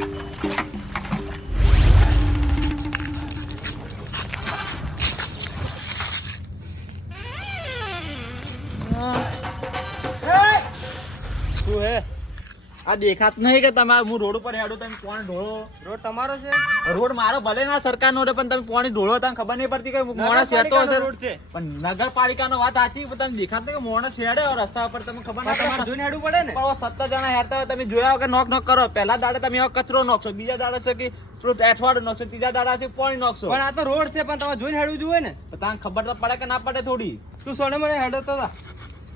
શું હે આ દેખાત નહીં કે તમારે હું રોડ ઉપર હેડું તમે કોણ ઢોળો? રોડ તમારો છે? રોડ મારો ભલે ના સરકારનો રે પણ તમે કોણ ઢોળો તમને ખબર નહીં પડતી કે માણસ હેડતો હશે. રોડ છે પણ નગરપાલિકાનો વાત સાચી પણ તમે દેખાત નહીં કે માણસ હેડે રસ્તા ઉપર તમે ખબર ના તમારે જોઈને હેડવું પડે ને. પણ 17 જણા હેડતા હોય તમે જોયા વગર નોક નોક કરો. પહેલા દાડે તમે એવો કચરો નોખશો, બીજા દાડે છે કે પેલું એઠવાડ નોખશો, ત્રીજા દાડા છે પાણી નોખશો. પણ આ તો રોડ છે પણ તમારે જોઈને હેડવું જોઈએ ને. તો તમને ખબર તો પડે કે ના પડે થોડી? તું સોને મને હેડો તો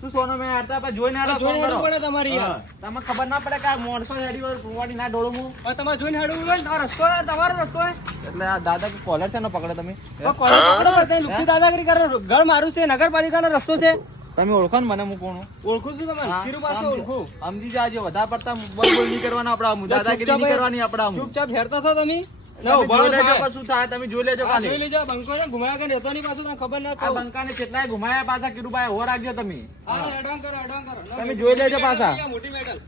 શું સોનો મેં હેડતા પણ જોઈને હેડો જોઈને ફોન કરો. હેડવું પડે તમારી યાર. તમને ખબર ના પડે કે આ માણસો હેડી હોય ફૂવાડી ના ઢોળું હું. પણ તમારે જોઈને હેડવું હોય ને તમારો રસ્તો હે, તમારો રસ્તો હે. એટલે આ દાદા કે કોલર છે ને પકડે તમે? તો કોને પકડો પણ તમે લુખ્ખી દાદાગીરી કરો. ઘર મારું છે, નગરપાલિકાનો રસ્તો છે. તમે ઓળખો ને મને હું કોણ? ઓળખું છું તમને. કીરું પાસે ઓળખું. સમજી જાજો. વધારે પડતા બોલ બોલ નહીં કરવાના આપડા, દાદાગીરી નહીં કરવાની આપડા. ચૂપચાપ હેડતા છો તમે. તમે જોઈ લેજો પછી થાય, તમે જોઈ લેજો કાલે. જોઈ લેજો. બંકો ને ઘુમાયા કે રહેતો નહીં પાછું, તને ખબર ના આ બંકાને કેટલાય ઘુમાયા પાછા કીરુભાઈ હો રાખજો તમે. એડવાન્સ કરો, એડવાન્સ કરો. તમે જોઈ લેજો પાછા. મોટી મેડલ.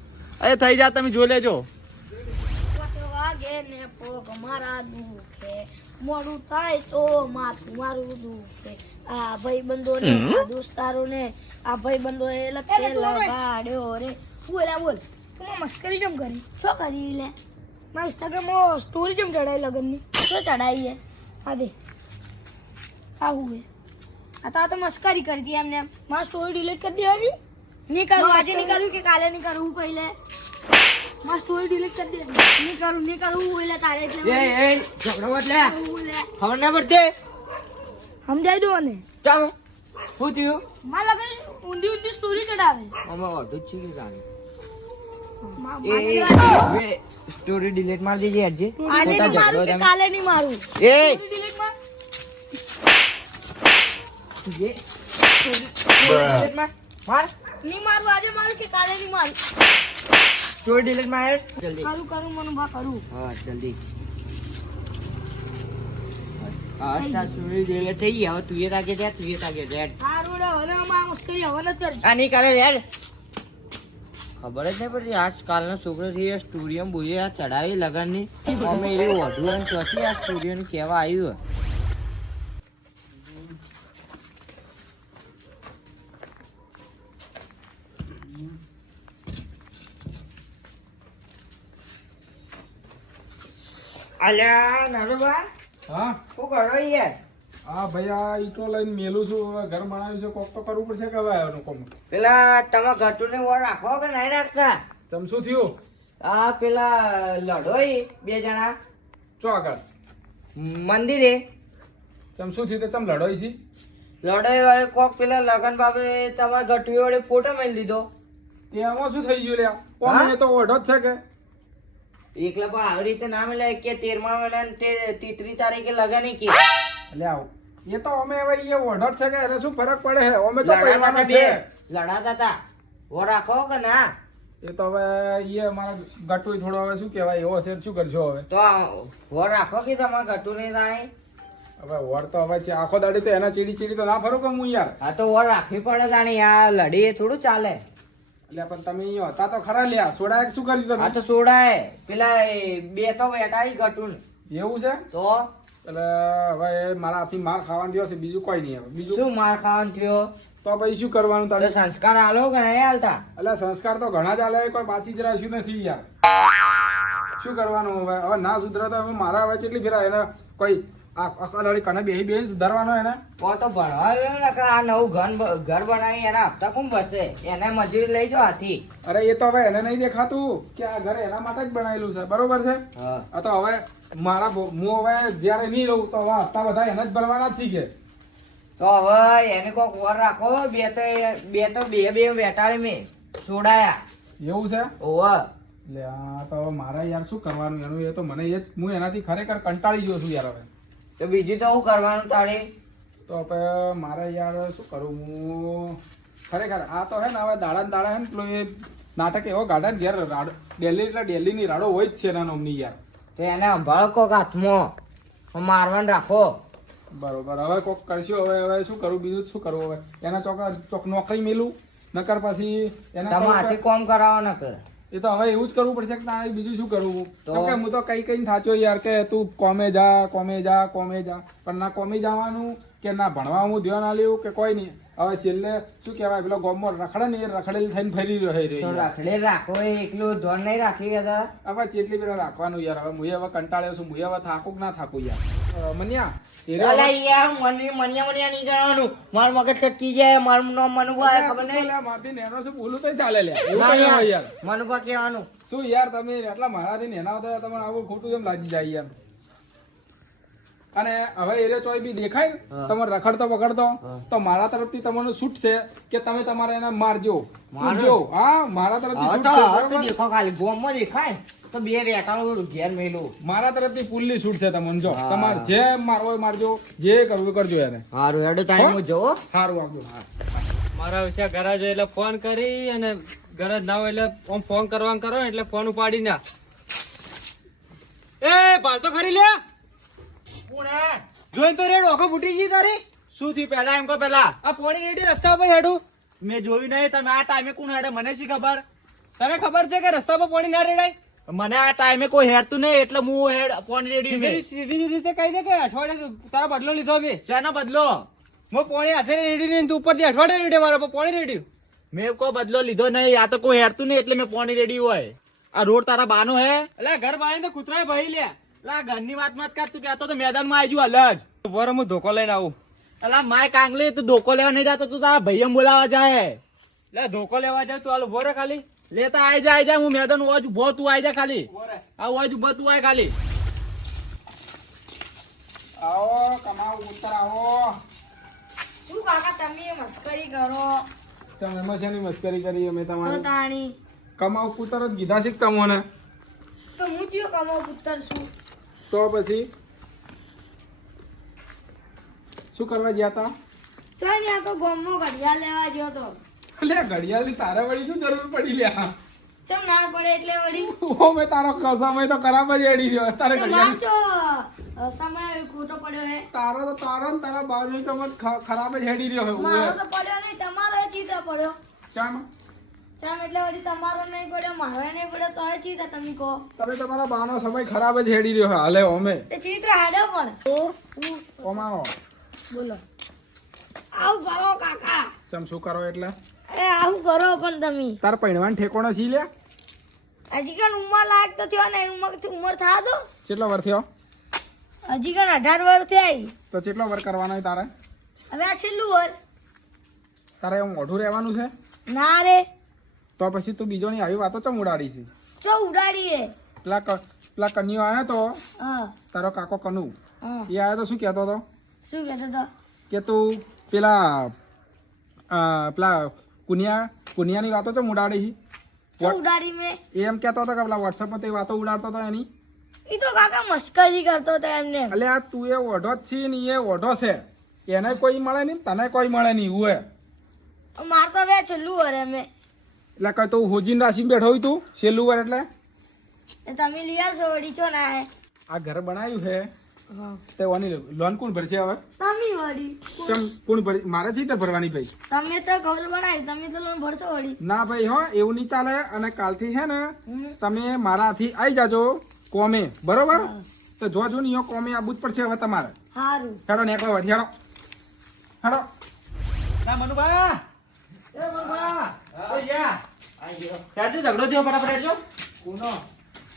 અરે થઈ જા, તમે જોઈ લેજો. વાગે ને પોક મારા દુખે, મોડું થાય તો માથું મારું દુખે. આ ભાઈબંધો ને દોસ્તારો ને આ ભાઈબંધો એ લખે લગાડ્યો રે. બોલ તું મસ્કરી કેમ કરી? શું કરી લે? મારા ઇન્સ્ટાગ્રામમાં સ્ટોરી કેમ ચડાવી લગનની? શું ચડાવી હે? હા દે આવું હે. આ તો મસ્કરી કરી હતી એમને એમ. મારી સ્ટોરી ડિલીટ કરી દેવાની. નહીં કરું, આજે નહીં કરું કે કાલે નહીં કરું. કહી લે મારી સ્ટોરી ડિલીટ કરી દે. નહીં કરું એટલે તારે એટલે એ ઝઘડો મત લે. લે ખબર ના પડતી. સમજાઈ દો ને. ચાલો શું થયું? મારા લગન ઊંધી સ્ટોરી ચડાવે. આમાં અડધું જ છે કે જાણે. મારી વાત છે. સ્ટોરી ડિલીટ માર દેજે આજે. આજે નહીં મારું કે કાલે નહીં મારું. એ સ્ટોરી ડિલીટ માર. જે સ્ટોરી ડિલીટ માર. નહીં મારું આજે મારું કે કાલે નહીં મારું. સ્ટોરી ડિલીટ માર જલ્દી. કરું મને બા કરું. હા જલ્દી. હા સ્ટોરી ડિલીટ થઈ ગઈ. હવે તું એ તાકે જા, તું એ તાકે જા. આ રોડ હવે આમાં મસ્કરી હવે ન કરજો. આ નહીં કરે યાર. ખબર જ નહીં પડતી આજકાલનો છોકરો છે સ્ટુડિયો બોલીએ આ ચડાવી લગનની અમે એવું વધુ એમ ચોથી આ સ્ટુડિયો કહેવા આવ્યું. અલ્યા નરુબા હા શું કરો યાર? હા ભાઈ આ ઈટો લઈને મેલું છું. હવે ઘર બનાવ્યું છે, કોક તો કરવું પડશે કે હવે આનું કોમ. પેલા તમે ઘટુને ઓર રાખો કે નહીં રાખતા? ચમસું થયું આ પેલા લડોય બે જણા ચો આગળ મંદિરે ચમસું થયું તો ચમ લડોય છે. લડાઈ વાળે કોક પેલા લગન બાબે તમારા ઘટુ વડે ફોટો મેળ લીધો. તે આમાં શું થઈ ગયું લ્યા? કોમ એ તો ઓઢો જ છે કે એકલા પણ આવી રીતે ના મળે કે 13મા મહિના ને 33 તારીખે લગન કે લ્યા એ તો અમે હવે એ ઓઢો જ છે કે એને શું ફરક પડે છે? અમે તો પહેરવાના છે. લડાતા હતા ઓ રાખો કે ના? એ તો હવે એ મારા ગટુય થોડો હવે શું કહેવાય એવો છે, શું કરશો હવે? તો વો રાખો કે તમારા ઘટુ નહીં જાણે. હવે વર તો હવે છે આખો દાડી તો એના ચીડી તો ના ફરો કે હું યાર. હા તો વો રાખવી પડે જાણે. આ લડી એ થોડું ચાલે. એટલે પણ તમે અહીંયા હતા તો ખરા લ્યા. સોડા શું કર્યું આ તમે? તો સોડાય પેલા બે તો વેટાઈ ઘટુ એવું છે? તો એટલે હવે મારા હાથથી માર ખાવાનું થયો છે, બીજું કોઈ નહીં. હવે બીજું શું માર ખાવાનું થયો? તો ભાઈ શું કરવાનું તો તારે? સંસ્કાર આલો કે નહીં આલતા? એટલે સંસ્કાર તો ઘણા જ આલે, કોઈ બાચી જ રાખ્યું નથી યાર. શું કરવાનું હવે? હવે ના સુધરે તો હવે મારા હવે કેટલી ફેરા એને કોઈ આખા દાડી કને બેહી સુધારવાનો એને. કો તો ભણવા ને કે આ નવું ઘર બનાવી એના હપ્તા કોણ ભરશે? એને મજૂરી લઈ જો હાથી. અરે એ તો હવે એને નહીં દેખાતું કે આ ઘર એના માટે જ બનાવેલું છે, બરોબર છે? હા આ તો હવે મારા હું હવે જયારે નહીં રહું તો હવે હપ્તા બધા એને જ ભરવાના જ છે. તો હવે એને કોક વર રાખો. બે વેટાળી મેં છોડાયા. એવું છે? ઓવ એટલે આ તો મારે યાર શું કરવાનું એનું? એ તો મને એ જ હું એનાથી ખરેખર કંટાળી ગયો છું યાર. હવે તો બીજું તો શું કરવાનું તારે? તો હવે મારે યાર શું કરું હું ખરેખર? આ તો હે ને હવે દાડા ને દાડા હે ને પેલો એ નાટક એવો ગાઢા ને ઘેર ડેલી એટલે ડેલીની રાડો હોય જ છે એના નામની યાર. તો એને સંભાળો કોક હાથમાં મારવાનું રાખો. બરોબર હવે કોક કરશું. હવે શું કરું? બીજું શું કરવું હવે? એના ચોક નોકરી મેલું નકર પછી તમે હાથે કોમ કરાવો ન કરે. એ તો હવે એવું જ કરવું પડશે કે તારે બીજું શું કરવું તો? કેમ કે હું તો કઈ થાચો યાર કે તું કોમે જા પણ ના કોમે જવાનું કે ના ભણવા હું ધ્યાન આલ્યું કે કોઈ નહીં. હવે છેલ્લે શું કહેવાય પેલો ગોમમાં રખડે ને એ રખડેલ થઈને ફરી રહ્યો છે તો રાખડે રાખો એ એકલું ધોન નહીં રાખી ગયા હવે ચેટલી પેલા રાખવાનું યાર. હવે હું હવે કંટાળ્યો છું. હું હવે થાકું કે ના થાકું યાર. મન્યા એ રહ્યો અલા યાર મનિયા નહીં જણાવવાનું. મારું મગજ ચટકી જાય. મારું નામ મનુભા આવે ખબર નહીં. લે, મારથી નેનો શું બોલું તો ચાલે લે. એવું ના કઈ હોય યાર, યાર. મનુભા કહેવાનું. શું યાર તમે એટલા મારાથી નેના હતા તમને આવું ખોટું કેમ લાગી જાય યાર. અને હવે એ ચોય બી દેખાય ને હા. તમે રખડતો પકડતો હા. તો મારા તરફથી તમને છૂટ છે કે તમે તમારે એને મારજો. મારો? પૂરજો. હા મારા તરફથી હવે છૂટ તો છે હવે તો બરોબર? દેખો ખાલી ગોમમાં દેખાય તો બે વેટાનું ઘેર મેલું. મારા તરફથી ફૂલ્લી છૂટ છે તમને જો. હા. તમારે જે મારવો હોય મારજો, જે કરવું હોય કરજો યાર. હારું હેડો તાણી હું જોવો. સારું આપજો. મારા વિશે ગરજ હોય એટલે ફોન કરી અને ગરજ ના હોય એટલે આમ ફોન કરવાનું કરો ને એટલે ફોન ઉપાડી ના. એ ભાલ તો ખરી લે કોણ હે? જોઈને તો રેડ ઓખો ફૂટી ગઈ તારી. શું થયું પહેલા એમ કહો પેલા. આ પોણી રેડી રસ્તા પર હેડું. મેં જોયું નહીં તમે આ ટાઈમે કોણ હેડે મને શી ખબર. તને ખબર છે કે રસ્તા પર પોણી ના રેડાય? મને આ ટાઈમે કોઈ હેડતું નહીં એટલે હું હેડ ફોન રેડી મેં. સીધી રીતે કહી દે કે અઠવાડિયે તારા બદલો લીધો મેં. શેનો બદલો? હું પોણી હાથે રેડી નહીં તું ઉપરથી અઠવાડિયે રેડી મારો પર પોણી રેડી. મેં કોઈ બદલો લીધો નહીં. આ તો કોઈ હેડતું નહીં એટલે મેં ફોન રેડી હોય. આ રોડ તારા બાનો હે? એટલે ઘર બાળી તો કૂતરાય ભાઈ લે. લા ઘરની વાત મત કર. તું કહેતો તો મેદાનમાં આવી ગયું હાલ જ. બરો હું ધોકો લઈને આવું. અલા માય કાંગલી તું ધોકો લેવા નહીં જાતો તું તારા ભાઈ બોલાવા જાય. એટલે ધોકો લેવા જાવ તું હાલ ઉભો રહે ખાલી. લેતા આઈ જા હું મેદાન ઓજ ઉભો તું આઈ જા ખાલી. ઉભો રહે. આ ઓજ ઉભો તું આય ખાલી. આવો કમાવ ઉત્તર આવો. શું કાકા તમે મસ્કરી કરો તમે એમાં શેની મસ્કરી કરી અમે તો તમારી? તાણી કમાવ પુત્ર જ કીધા છે કે તમને. તો હું ચિયો કમો પુત્ર છું. તો પછી શું કરવા ગયા તા? ચાલ ને આ તો ગોમમાં ઘડિયાળ લેવા ગયો તો. લે ઘડિયાળની તારે વળી શું જરૂર પડી લ્યા? ચમ ના પડે એટલે વળી ઓ મેં તારો સમય તો ખરાબ જ એડી રહ્યો. તારે ઘડિયાળ મારો સમય ખોટો પડ્યો હે. તારો ને તારા બાજુ તો મત ખરાબ જ હેડી રહ્યો મારો હોય. તો પડ્યો નહીં તમારો ચીતા પડ્યો. ચામ ચામ એટલે વળી તમારો નહીં પડ્યો મારો નહીં પડ્યો તો એ ચીતા તમે કહો. તમે તમારા બાનો સમય ખરાબ જ હેડી રહ્યો હાલે ઓમે. તે ચિત્ર હાડો પણ ઓમાવો બોલો આવું કરો કાકા. ચમ શું કરો એટલે? એ આવું કરો પણ તમે તાર પૈણવાન ઠેકોણો છી લે? હજી કણ ઉંમર લાયક તો થયો ને ઉંમર થા દો. કેટલો વર થયો? હજી કણ 18 વર્ષ થઈ. તો કેટલો વર કરવાનો હોય તારે? હવે આ છેલ્લું વર. તારે એવું મોઢું રહેવાનું છે? ના રે તો પછી તું બીજોની આવી વાતો ચમ ઉડાડી છે? ચો ઉડાડીએ. પેલા કન્યો આવ્યો તો હા તારો કાકો કનુ હા એ આવ્યો તો શું કહેતો હતો શું કહેતો તો? કે તું પેલા કુનિયાની વાતો ચમ ઉડાડી ચો ઉડાડી મેં. છે? એમ કહેતો હતો કે પેલા વોટ્સઅપ પર તે વાતો ઉડાડતો હતો એની. ઈ તો કાકા મસ્કરી કરતો હતો એમને. એટલે આ તું એ ઓઢો જ છે ને એ ઓઢો છે. એને કોઈ મળે નહીં તને કોઈ મળે નહીં એવું હે. માર તો હવે છેલ્લું વર અમે. એટલે કઈ તું હોજીને રાશીમાં બેઠો હોય તું છેલ્લું વાર એટલે તમે લઈ આવશો વળી ચો ના હે. આ ઘર બનાવ્યું છે તે ઓની લોન કોણ ભરશે હવે? તમે વળી કેમ કોણ ભરી? મારે છે તે ભરવાની ભાઈ. તમે તો ઘર બનાવી તમે તો લોન ભરશો વળી. ના ભાઈ હો એવું નહીં ચાલે. અને કાલથી છે ને હમ. તમે મારાથી આવી જાજો કોમે બરોબર. તો જો ને કોમે આવવું જ પડશે હવે તમારે. હારું હેડો નેકળો વળી હેડો હેડો. ના મનુભા એ મનુભા ઓ યા હેડજો ઝઘડો થયો ફટાફટ હેડજો. કોનો?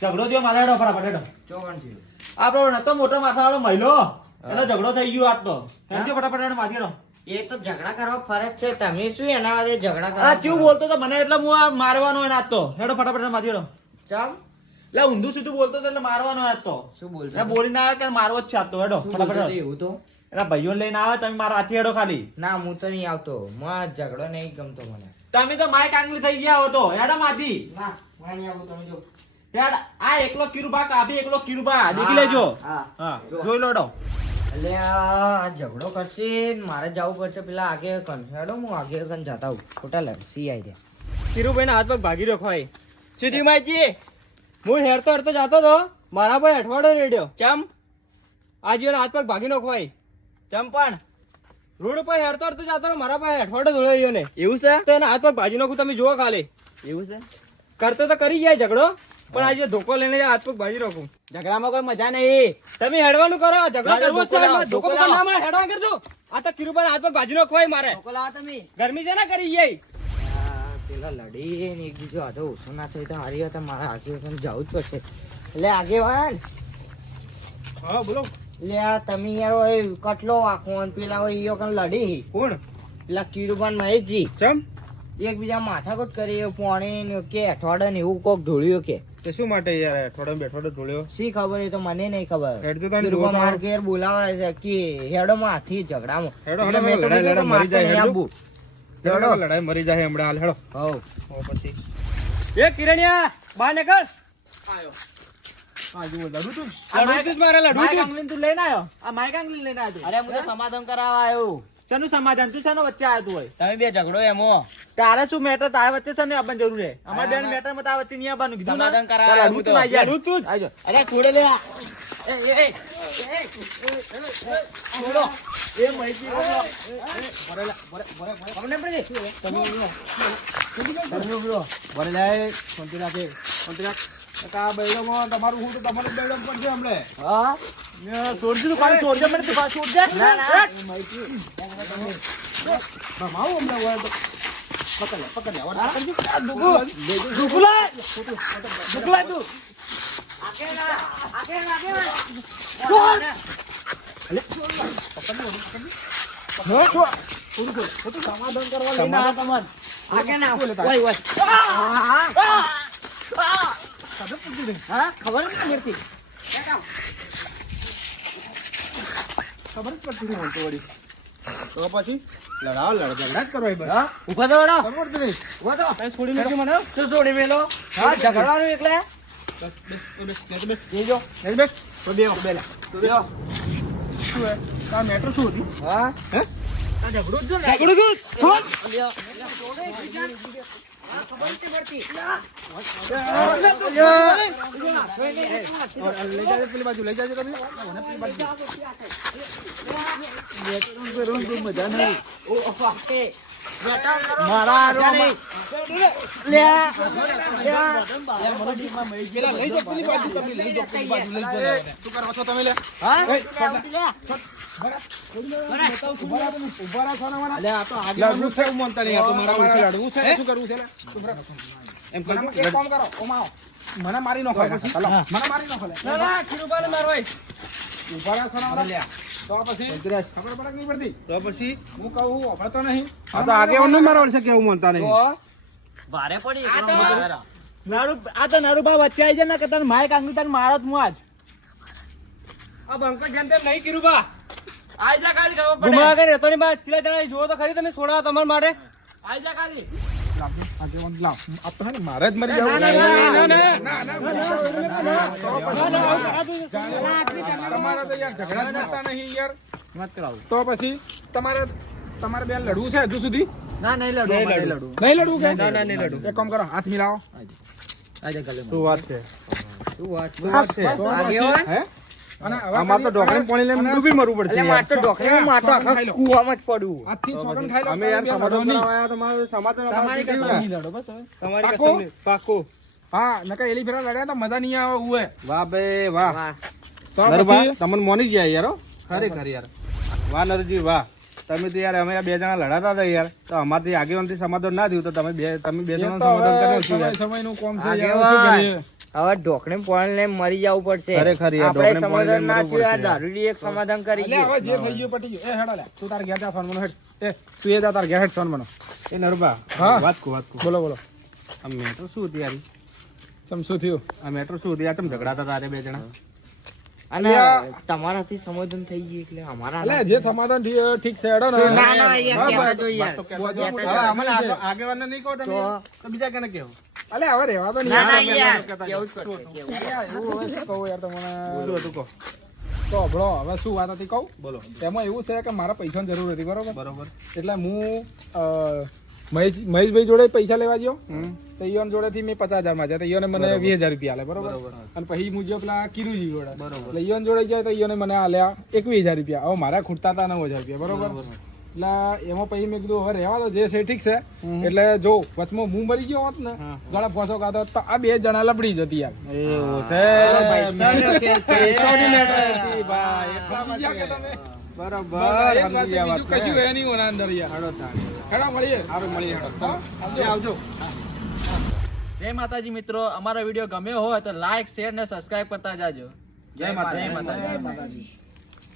ઝઘડો થયો મારે હેડો ફટાફટ હેડો. ચોગણ થયું. આપણો નતો મોટો માથાવાળો મહિલો એનો ઝઘડો થઈ ગયો આજ તો. હેડજો ફટાફટ હેડો માથે હેડો. એ તો ઝઘડા કરવા ફરજ છે. તમે શું એના વાળે ઝઘડા આ કરવા? ચેવું બોલતો તો મને એટલે હું આ મારવાનો હોય આજ તો. હેડો ફટાફટ હેડો માથે હેડો. ચમ એટલે ઊંધું સીધું બોલતો તો એટલે મારવાનો આજ તો. શું બોલતો? એટલે બોલી ના આવે કે મારવો જ છે આજ તો. હેડો શું ફટાફટ બોલતો હેડો. એવું તો? એના ભાઈઓ લઈને આવે તમે મારા હાથી હેડો ખાલી. ના હું તો નહીં આવતો. માં ઝઘડો નહીં ગમતો મને. તમે તો માય કાંગલી થઈ ગયા હો તો. હેડો માથી ના હું નહીં આવું. તમે જો. હેડ આ એકલો કિરુબા કાભી એકલો કિરુબા દેખી લેજો. હા હા જોઈ લો હેડો. એટલે આ ઝઘડો કરશે ને મારે જવું પડશે પેલા આગે કન. હેડો હું આગે કન જતા હું. ખોટા લડસી આવી રહ્યા. કિરુભાઈ હાથ પગ ભાગી રહ્યો હોય. સીધી માજી હું હેરતો હેરતો જાતો તો મારા ભાઈ અઠવાડિયો રેડ્યો. ચમ આજે હાથ પગ ભાગી નાખો હોય. ચમ પણ રોડ ઉપર હેરતો હેરતો જાતો તો મારા ભાઈ અઠવાડિયો ધોળાયો ને. એવું છે તો એના હાથ પગ ભાજી નાખું તમે જુઓ ખાલી. એવું છે કરતો તો કરી જાય ઝઘડો, પણ આજે ધોકો લઈને હાથ પગ ભાજી રાખું. ઝઘડામાં કોઈ મજા નહીં. તમે હેડવાનું કરો, ઝઘડો લાવો, કરવો છે, ધોકો લાવો, ધોકો ધોકો ના મળે, હેડવા કરજો. આ તો કિરુબાને હાથ પગ ભાજી નાખવાય મારે. ધોકો લાવો તમે. ગરમી છે ને કરી જાય. પેલા લડી ને એકબીજો હાથે ઓછો ના થાય તો હારી હતા. મારા આગેવાન જવું જ પડશે. એટલે આગેવાન હા બોલો. એટલે આ તમે યાર ઓય કટલો વાખો અને પેલા ઓય ઈયો કન લડી કોણ? પેલા કિરુબાન મહેશજી ચમ એકબીજા માથાકૂટ કરી પોણી ને કે અઠવાડે ને એવું કોક ઢોળ્યું કે તે શું માટે યાર થોડો બેઠો ઢોળ્યો? શી ખબર એ તો મને નહીં ખબર. હેડ તો તને કિરુબા જોતા માર ઘેર બોલાવે છે કે હેડો માં હાથી ઝઘડામાં. હેડો, એટલે હેડો, મેં તો લડાઈ, કીધું કે લડાઈ મરી જાય, માથે નહીં હેડો. આવવું. હેડો, લડાઈ મરી જાય હમણાં હાલ હેડો. હઉ. પછી એ કિરણિયા બહાર નીકળ. આ જુઓ લડું તું. લડું તું જ મારે લડું માઈક તું. આંગળીને તું લઈને આવ્યો? આ માઈક આંગળીને લઈને આવ્યો તું? અરે હું તો સમાધાન કરાવવા આવ્યો. શેનું સમાધાન? તું શેનો વચ્ચે આવ્યો તું હોય? તમે બે ઝઘડો એમો તારે શું મેટર? તારા વચ્ચે છે ને આવવાની જરૂર છે? અમારા બેન મેટર માં તારા વચ્ચે નહીં આવવાનું કીધું ને? સમાધાન કરાવવા તારે આવ્યો લડવું તું ના યાર. લડું તું જ. આવજો. અરે છોડે લે આ. છોડો. એ મહિતી બોલો. ખબર નહીં પડી? તમે ઉભરો. બરે જાય શાંતિ રાખે, શાંતિ રાખ. આ બૈડોમાં તમારું હું તો તમારું બૈડો પડશે હમણે. હા છોડજો તું પાણી, છોડજો મને તું પાણી છોડજે. ના ના ભમાવું હમણાં હોય તો. પકડ લે, પકડ લે. આ દુખલા. દુખલા તું. ખબર નથી પડતી. ખબર જ પડતી નહીં બોલતો વળી. તો પછી લડાવ ઝઘડા જ કરવા બસ. હા ઉભા તો વળો. ખબર પડતી નહીં. ઉભા તો. કઈ છોડી નાખ્યું મને? શું છોડી મેલો? હા ઝઘડવાનું એટલે બેજો. બેસ. તો બેહો, બેલા. તો બેહો. શું હે? આ મેટર શું હતી? હા હે? આ ઝઘડું જ ને. ઝઘડું તું? લઈ જાજો પેલી બાજુ, લઈ જાજો તમે. મારા હારોમાં. પેલા લઈ જાઓ પેલી બાજુ, તમે લઈ જાઓ પેલી બાજુ, લઈ જાઓ. શું કરો છો તમે લે? હા ઉભા રહો છો ને મને. અલ્યા, આ તો આગળ છે, હું માનતા નહીં. આ તો મારા ઓળખે લડવું છે. શું કરવું છે લે? ઉભા રહો. એમ મને કરજો. એક કામ કરો, ઓમાં આવો. મને મારી નો ખોલે. ચાલો મને મારી નો ખોલે. ના, ના, કિરુબાને મારવાય. ઉભા રહો છો ને મને. અલ્યા. તો પછી અંતરાજ. ખબર પડે કે નહીં પડતી? તો પછી હું કહું હું વાપરતો નહીં. આ તો આગેવાન નું મારવાનું છે, કેવું માનતા નહીં. ભારે પડી આ તો નરુભા વચ્ચે આવી જાય ને કે તને માઈક આંગળી તને મારો જ હું આજ. આ બંકો જેમ તેમ નહીં કિરુબા. આઈ જા કાલી ખબર પડે. ગુમા વગર રહેતો નહીં બા. ચીલા ચણા જુઓ તો ખરી તમે સોડા તમારા માટે. આઈ જા કાલી. લાવ, આગેવાન લાવ. આ તો હે ને મારે જ મરી જવું. તમારે તો યાર ઝઘડા જ મળતા નહીં યાર. મત કરાવું. તો પછી તમારે બે લડવું છે હજુ સુધી? ના નહીં લડવું, નહીં નહીં લડવું. લડવું. નહીં લડવું કે? ના, ના, નહીં લડવું. એક કામ કરો, હાથ મિલાવો. શું વાત છે? શું વાત છે? શું વાત છે? તો આગેવાન? હે? અને હવે આમાં તો ઢોકળીને પાણી લઈને ડૂબી મરવું પડશે એટલે યાર. માર તો ઢોકળીમાં માથું આખા કૂવામાં જ પડ્યું. આજથી સોગંદ ખાઈ લો. અમે યાર તમે બે સમાધાન લડો નહીં. કરવા આવ્યા, તમારું સમાધાન તમારી કરવા કસમ આવ્યા. નહીં લડો બસ હવે. તમારી પાક્કું? કસમ નહીં. પાક્કું. હા નકર એલી ફેરા લડ્યા તો મજા નહીં આવે ઉએ. વાહ ભાઈ વાહ. વાહ. તો નરભા, પછી તમને મોની ગયા યાર હો. ખરેખર યાર. વાહ નરજી વાહ. તમે તો યાર અમે આ બે જણા લડાતા હતા યાર, તો અમારથી આગેવાનથી સમાધાન ના થયું તો તમે બે જણા એ તો સમાધાન હવે કર્યું છું યાર. સમયનું કોમ છે યાર, શું આગેવાન. કરીએ? હવે ઢોકળી પોણી લઈને મરી જવું પડશે. ખરેખર યાર, આપણે ઢોકળી પોણી સમાધાન લઈને ના મરવું થયું, આ પડશે યાર. દારૂડી એક સમાધાન કરી અલ્યા ગયું. હવે જે થઈ ગયું પટી ગયું. એ હેડા લે, તું તાર ઘેર જા સોનમનો હેડ. એ તું એ જા તાર ઘેર હેડ સોનમનો. એ નરભા, હા. વાત કહું. બોલો બોલો. આ મેટ્રો શું હતી યાર? ચમ શું થયું? આ મેટ્રો શું હતી યાર? તમે ઝઘડાતા હતા બે જણા. અને અલ્યા. તમારાથી સમાધાન થઈ ગયું એટલે અમારા અલ્યા જે સમાધાન ઠીક છે હેડો ને. ના, ના, યાર, બરાબર. કહેતા જો યાર. વાત તો કહેતા જો. કહેતા હવે જો. અમને આગેવાનને નહીં કહો તમે તો? યાર, તો બીજા કેને કહેવું? અલ્યા હવે રહેવા તો નહીં. ના, ના, યાર, યાર, કહેતા કેવું જ પડશે, કેવું. અલ્યા, એવું હવે શું કહું યાર તમને. શું હતું કહો? તો હભળો, હવે શું વાત હતી કહું? બોલો. એમાં એવું છે કે મારા પૈસાની જરૂર હતી બરોબર. બરોબર. એટલે હું મહેશભાઈ જોડે પૈસા લેવા ગયો. હમ. તો ઈયોન જોડેથી મેં 50,000 માં તો ઈયોને મને 20,000 રૂપિયા આલે બરોબર. બરોબર. અને પછી હું જો પેલા કિરુજી જોડે બરોબર. એટલે ઈયોન જોડે જાય તો ઈયોને મને આલ્યા 21,000 રૂપિયા. હવે મારા ખૂટતા હતા 9,000 રૂપિયા બરોબર. એટલે એમાં પછી મેં કીધું હવે રહેવા દો જે છે ઠીક છે. એટલે જો વચમાં હું મરી ગયો હોત ને ગળા ફોસો ખાતો હોત તો આ 2 જણા લપડી જતી યાર. એવું છે પૈસાનો ખેલ છે. પૈસાની matter હતી ભાઈ. સમજી ગયા કે તમે? બરાબર એક વાત સમજી ગયા બીજું કશું રહે નહીં ઓના અંદર યાર. હેડો મળીએ. હા, આવજો. જય માતાજી મિત્રો, અમારો વિડીયો ગમ્યો હોય તો લાઈક શેર ને સબસ્ક્રાઇબ કરતા જાજો. જય માતાજી. જય માતાજી.